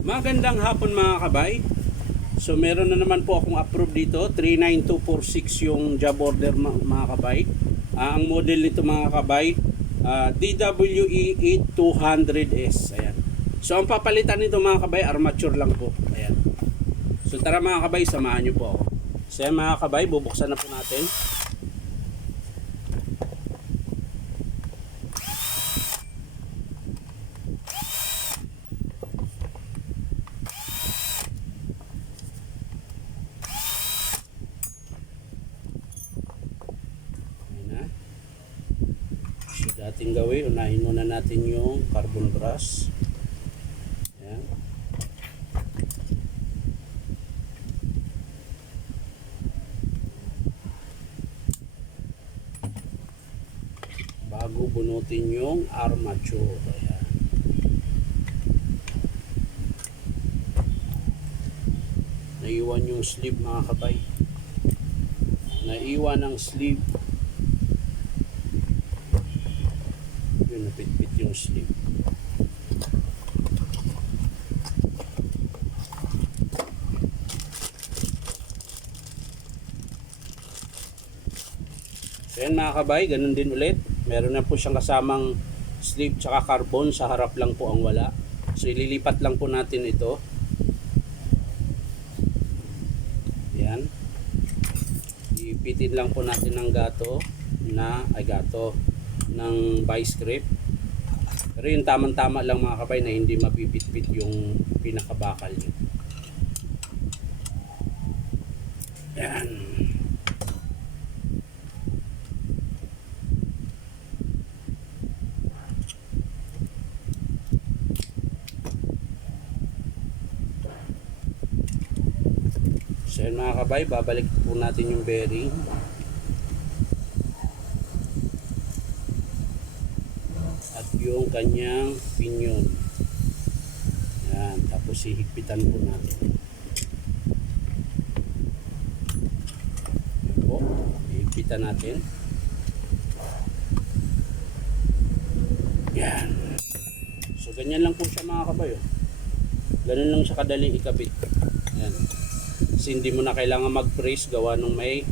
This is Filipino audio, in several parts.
Magandang hapon mga kabay. So meron na naman po akong approve dito, 39246 yung job order mga kabay. Ang model nito mga kabay, DWE 8200S. Ayan. So ang papalitan nito mga kabay, armature lang po. Ayan. So tara mga kabay, samahan nyo po ako. So ayan mga kabay, bubuksan na po natin. Dating gawin, unahin muna natin yung carbon brush. Ayan. Bago bunutin yung armature. Ayan. Naiwan yung sleeve mga kabay. Naiwan ang sleeve. Napitpit yung sleeve. So yan mga kabay, ganun din ulit. Meron na po siyang kasamang sleeve tsaka carbon, sa harap lang po ang wala. So ililipat lang po natin ito. Yan. Ipitin lang po natin ng gato ng vice grip. Pero yung tamang-tama lang mga kabay na hindi mapipit-pit yung pinakabakal nyo. Yan. So yan mga kabay, babalik po natin yung bearing. Yung kanyang pinion. Yan, tapos hihigpitan po natin. Yan po, hihigpitan natin. Yan. So ganyan lang po siya mga kabayo. Ganun lang siya kadali ikabit. Yan. Kasi hindi mo na kailangan mag-brace gawa nung may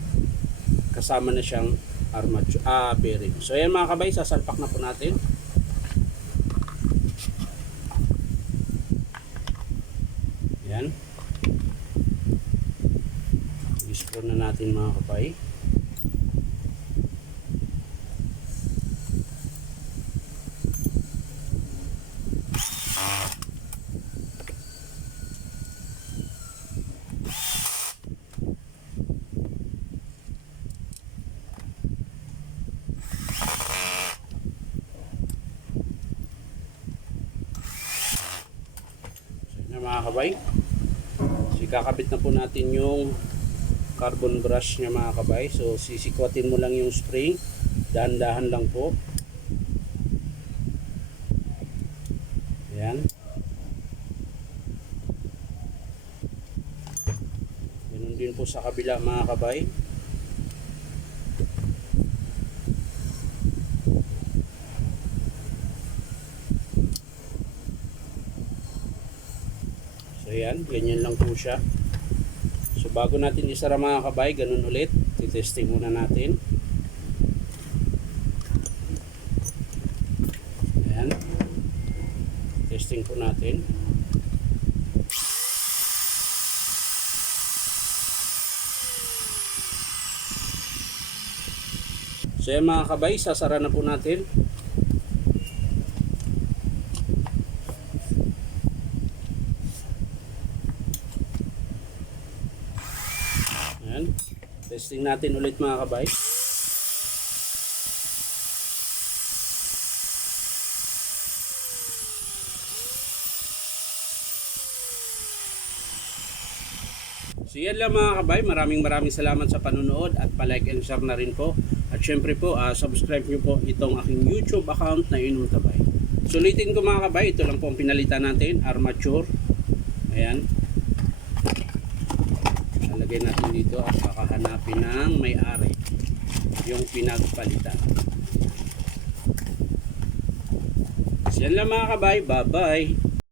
kasama na siyang armature, bearing. So yan mga kabay, sasalpak na po natin. Yan. I-screw na natin mga kapay. So yan mga kapay. Kakabit na po natin yung carbon brush niya mga kabay. So sisikwatin mo lang yung spring, dahan-dahan lang po. Ayan. Ganun din po sa kabila mga kabay. So yan, ganyan lang po siya. So bago natin isara mga kabay, ganun ulit, titesting muna natin. Ayan. Testing po natin. So yan mga kabay, sasara na po natin. Ayan. Testing natin ulit mga kabay. So yan lang mga kabay. Maraming salamat sa panunood at pa-like and share na rin po. At syempre po, subscribe nyo po itong aking YouTube account na Inom Tabay. Sulitin ko mga kabay, ito lang po ang pinalitan natin, armature. Ayan. Lagay natin dito at kakahanapin ng may-ari yung pinagpalitan. So yan lang mga kabay, bye bye.